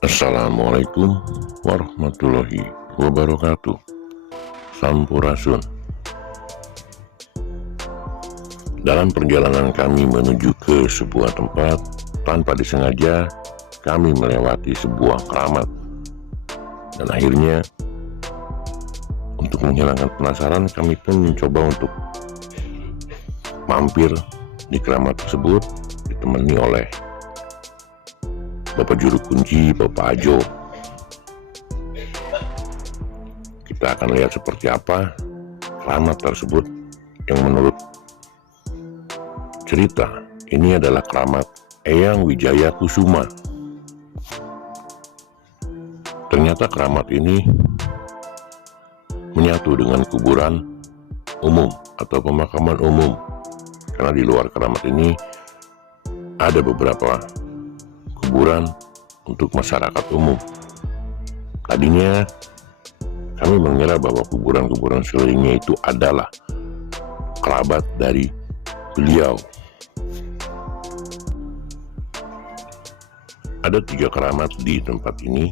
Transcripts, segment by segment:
Assalamualaikum warahmatullahi wabarakatuh. Sampurasun. Dalam perjalanan kami menuju ke sebuah tempat, tanpa disengaja kami melewati sebuah keramat. Dan akhirnya, untuk menghilangkan penasaran, kami pun mencoba untuk mampir di keramat tersebut, ditemani oleh Bapak Juru Kunci, Bapak Ajo. Kita akan lihat seperti apa keramat tersebut yang menurut cerita ini adalah keramat Eyang Wijaya Kusuma. Ternyata keramat ini menyatu dengan kuburan umum atau pemakaman umum, karena di luar keramat ini ada beberapa kuburan untuk masyarakat umum. Tadinya kami mengira bahwa kuburan-kuburan sekelilingnya itu adalah kerabat dari beliau. Ada 3 keramat di tempat ini.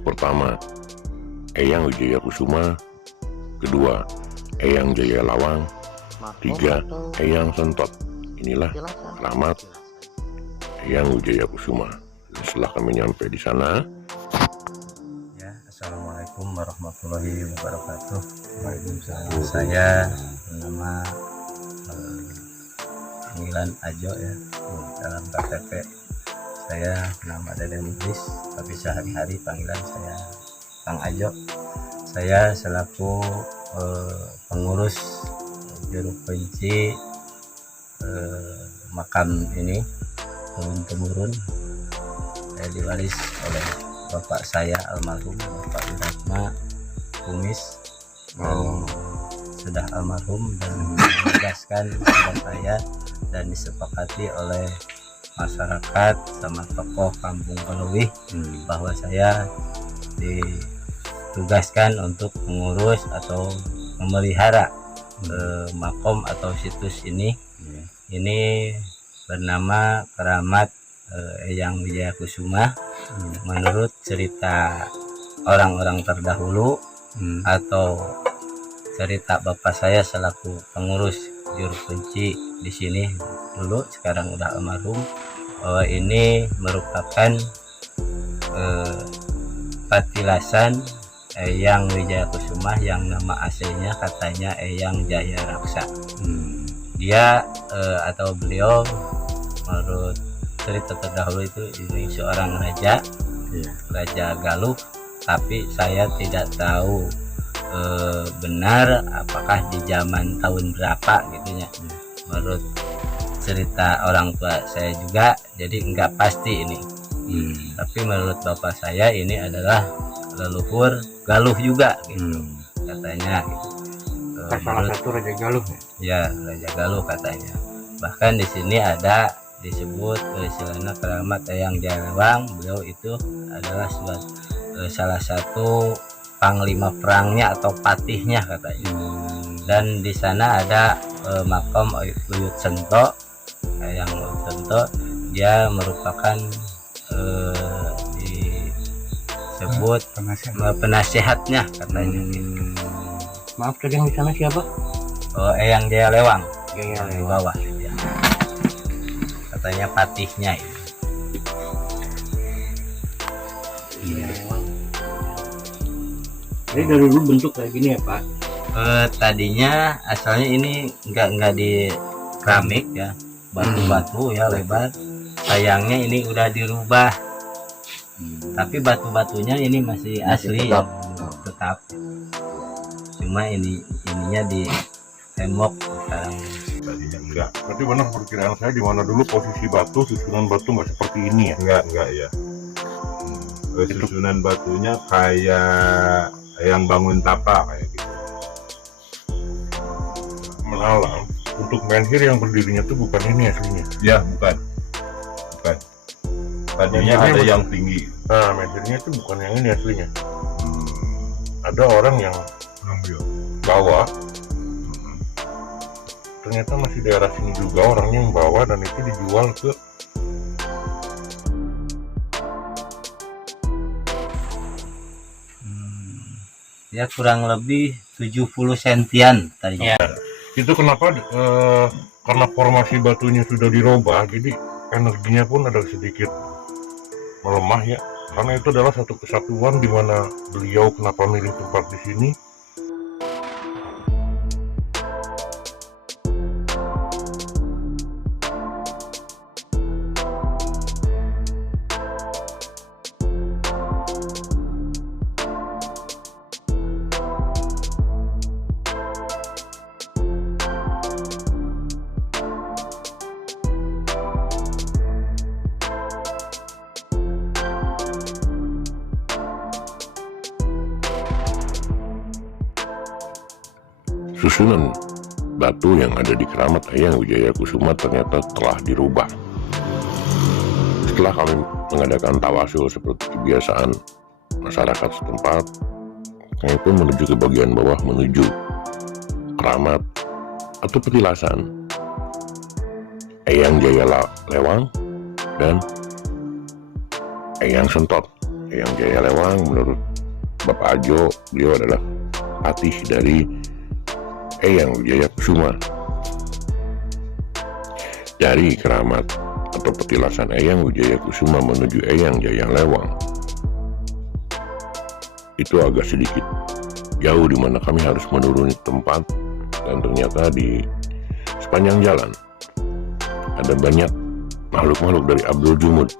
Pertama, Eyang Wijaya Kusuma. Kedua, Eyang Jaya Lawang. 3, Eyang Sentot. Inilah keramat Eyang Wijaya Kusuma. Setelah kami nyampe di sana, ya, assalamualaikum warahmatullahi wabarakatuh. Waalaikumsalam. Saya bernama panggilan Ajo ya. Dalam KTP saya nama Deden Idris, tapi sehari-hari panggilan saya Kang Ajo. Saya selaku pengurus juru kunci makam ini turun-temurun. Saya diwaris oleh bapak saya almarhum Bapak Wiratma Kumis, sudah almarhum, dan menegaskan kepada saya dan disepakati oleh masyarakat sama tokoh kampung Keluih bahwa saya ditugaskan untuk mengurus atau memelihara makom atau situs ini. Ini bernama keramat Eyang Wijaya Kusuma. Menurut cerita orang-orang terdahulu atau cerita bapak saya selaku pengurus juru kunci di sini dulu, sekarang udah almarhum, bahwa ini merupakan patilasan Eyang Wijaya Kusuma yang nama aslinya katanya Eyang Jaya Raksa. Dia atau beliau menurut cerita terdahulu itu ini seorang raja, Raja Galuh, tapi saya tidak tahu benar apakah di zaman tahun berapa gitu ya. Menurut cerita orang tua saya juga, jadi enggak pasti ini. Tapi menurut bapak saya ini adalah leluhur Galuh juga gitu, katanya gitu. Salah satu Raja Galuh ya, Raja Galuh katanya. Bahkan di sini ada disebut istilahnya keramat Eyang Jaya Lawang. Beliau itu adalah salah satu panglima perangnya atau patihnya katanya. Dan di sana ada makam Uyut Sento. Eyang Uyut Sento, dia merupakan disebut penasihatnya katanya gitu. Maaf, tadi yang di sana siapa? Eyang Jaya Lawang Jaya di Lawang. bawah ya. Katanya patihnya itu. Jadi dari dulu bentuk kayak gini ya Pak? Tadinya asalnya ini enggak di keramik ya, batu-batu ya lebar. Sayangnya ini udah dirubah, tapi batu-batunya ini masih asli tetap. ya, tetap. Cuma ininya di tembok sekarang. Tadinya enggak. Berarti benar perkiraan saya, di mana dulu posisi batu, susunan batu nggak seperti ini ya? Enggak ya. Susunan batunya kayak yang bangun tapak kayak gitu. Menalam. Untuk menhir yang berdirinya tuh bukan ini aslinya. Ya, bukan. Tadinya Menhirnya ada yang tinggi. Nah, menhirnya itu bukan yang ini aslinya. Ada orang yang Ngambil. bawa. Ternyata masih daerah sini juga orangnya yang bawa, dan itu dijual ke Ya kurang lebih 70 sentian tadinya. Itu kenapa? Karena formasi batunya sudah dirubah, jadi energinya pun ada sedikit melemah ya. Karena itu adalah satu kesatuan di mana beliau kenapa milih tempat di sini. Susunan batu yang ada di Keramat Eyang Wijaya Kusuma ternyata telah dirubah. Setelah kami mengadakan tawasul seperti kebiasaan masyarakat setempat, kami pun menuju ke bagian bawah menuju keramat atau petilasan Eyang Jaya Lewang dan Eyang Sentot. Eyang Jaya Lewang menurut Bapak Ajo, beliau adalah patih dari Eyang Wijaya Kusuma. Dari keramat atau petilasan Eyang Wijaya Kusuma menuju Eyang Jaya Lewang itu agak sedikit jauh, di mana kami harus menuruni tempat, dan ternyata di sepanjang jalan ada banyak makhluk-makhluk dari Abdul Jumud.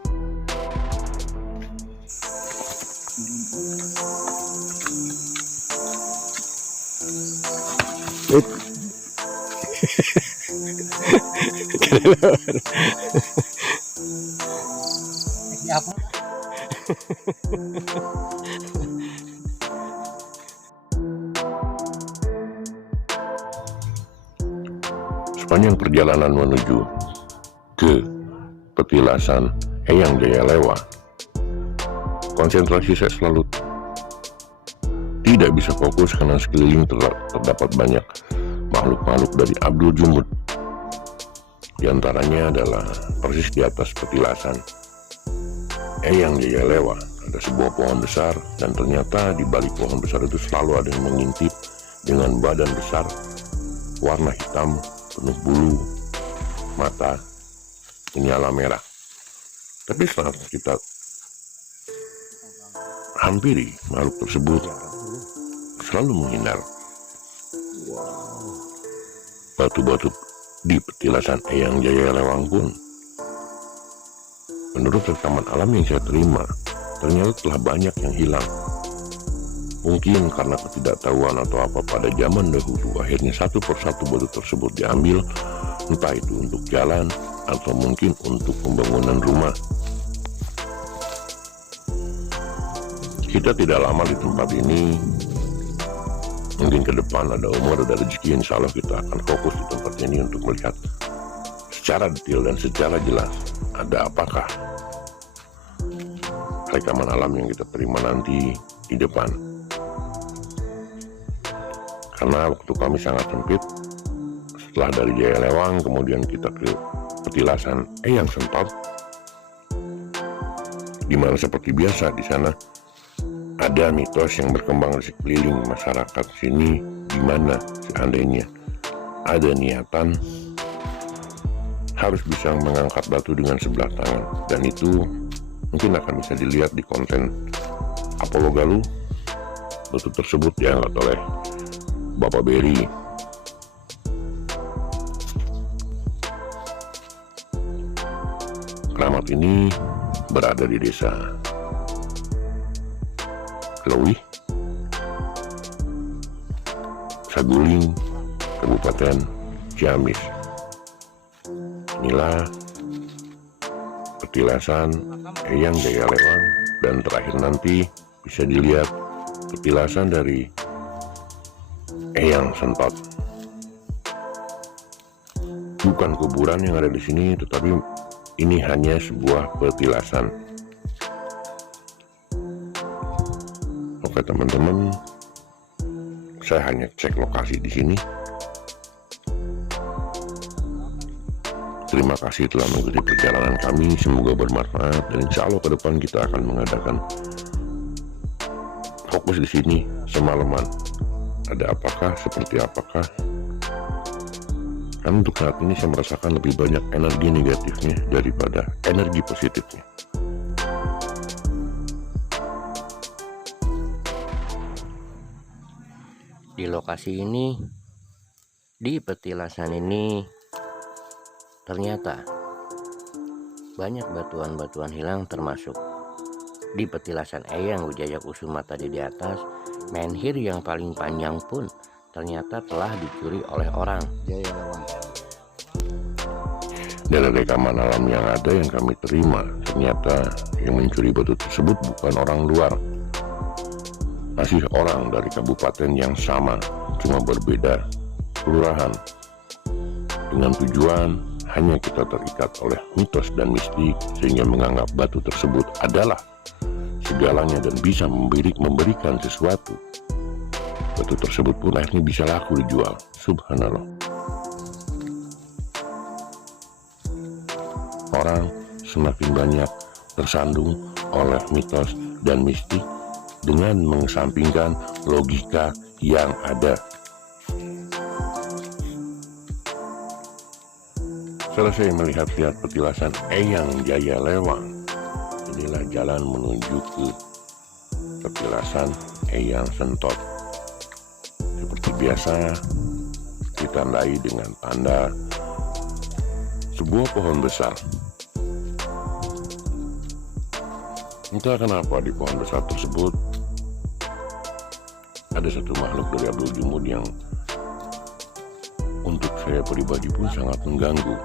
Sepanjang perjalanan menuju ke petilasan Eyang Jaya Lewang, konsentrasi saya selalu tidak bisa fokus karena sekeliling terdapat banyak makhluk-makhluk dari Abdul Jumud. Di antaranya adalah persis di atas petilasan Eyang Jaya Lewang ada sebuah pohon besar, dan ternyata di balik pohon besar itu selalu ada yang mengintip dengan badan besar, warna hitam, penuh bulu, mata menyala merah. Tapi saat kita hampiri, makhluk tersebut selalu menghindar. Batu-batu di petilasan Eyang Jaya Lewang pun, menurut rekaman alam yang saya terima, ternyata telah banyak yang hilang. Mungkin karena ketidaktahuan atau apa pada zaman dahulu, akhirnya satu persatu batu tersebut diambil, entah itu untuk jalan atau mungkin untuk pembangunan rumah. Kita tidak lama di tempat ini, mungkin ke depan ada umur, ada rezeki, insya Allah kita akan fokus di tempat ini untuk melihat secara detail dan secara jelas ada apakah rekaman alam yang kita terima nanti di depan. Karena waktu kami sangat sempit, setelah dari Jaya Lewang kemudian kita ke petilasan Eyang Sentot, di mana seperti biasa di sana ada mitos yang berkembang di sekeliling masyarakat sini, di mana seandainya ada niatan harus bisa mengangkat batu dengan sebelah tangan, dan itu mungkin akan bisa dilihat di konten Apollo Galuh. Batu tersebut diangkat oleh Bapak Beri. Keramat ini berada di desa Leuwih, Saguling, Kabupaten Ciamis. Inilah petilasan Eyang Jaya Lewang, dan terakhir nanti bisa dilihat petilasan dari Eyang Sentot. Bukan kuburan yang ada di sini, tetapi ini hanya sebuah petilasan. Oke teman-teman, saya hanya cek lokasi di sini. Terima kasih telah mengikuti perjalanan kami, semoga bermanfaat, dan insya Allah ke depan kita akan mengadakan fokus di sini semalaman. Ada apakah, seperti apakah? Kan untuk saat ini saya merasakan lebih banyak energi negatifnya daripada energi positifnya. Di lokasi ini, di petilasan ini, ternyata banyak batuan-batuan hilang, termasuk di petilasan Eyang Wijaya Kusuma tadi di atas. Menhir yang paling panjang pun ternyata telah dicuri oleh orang. Dari rekaman alam yang ada yang kami terima, ternyata yang mencuri batu tersebut bukan orang luar, masih orang dari kabupaten yang sama, cuma berbeda kelurahan. Dengan tujuan hanya kita terikat oleh mitos dan mistik, sehingga menganggap batu tersebut adalah segalanya dan bisa memberikan sesuatu. Batu tersebut pun akhirnya bisa laku dijual. Subhanallah. Orang semakin banyak tersandung oleh mitos dan mistik dengan mengesampingkan logika yang ada. Selesai melihat-lihat petilasan Eyang Jaya Lewang, inilah jalan menuju ke petilasan Eyang Sentot. Seperti biasa, ditandai dengan tanda sebuah pohon besar. Entah kenapa di pohon besar tersebut ada satu makhluk dari Abdul Jumud yang untuk saya pribadi pun sangat mengganggu.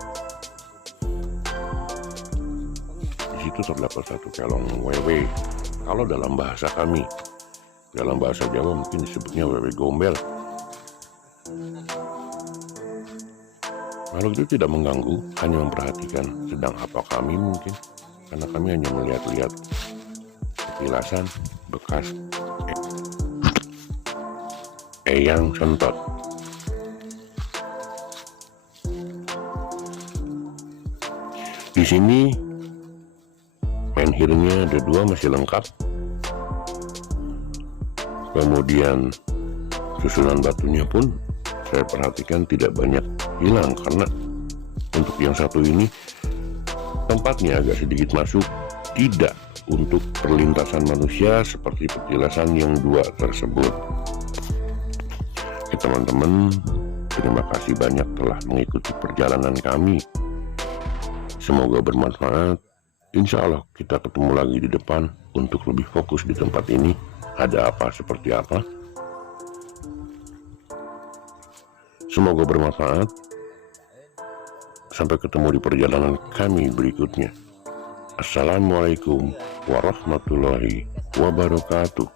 Di situ terdapat satu kelong wewe. Kalau dalam bahasa kami, dalam bahasa Jawa mungkin disebutnya wewe gombel. Makhluk itu tidak mengganggu, hanya memperhatikan sedang apa kami mungkin, karena kami hanya melihat-lihat petilasan bekas Eyang Sentot. Di sini menhirnya ada 2 masih lengkap. Kemudian susunan batunya pun saya perhatikan tidak banyak hilang, karena untuk yang satu ini tempatnya agak sedikit masuk, tidak untuk perlintasan manusia seperti petilasan yang 2 tersebut. Teman-teman, terima kasih banyak telah mengikuti perjalanan kami. Semoga bermanfaat. Insya Allah kita ketemu lagi di depan untuk lebih fokus di tempat ini. Ada apa, seperti apa. Semoga bermanfaat. Sampai ketemu di perjalanan kami berikutnya. Assalamualaikum warahmatullahi wabarakatuh.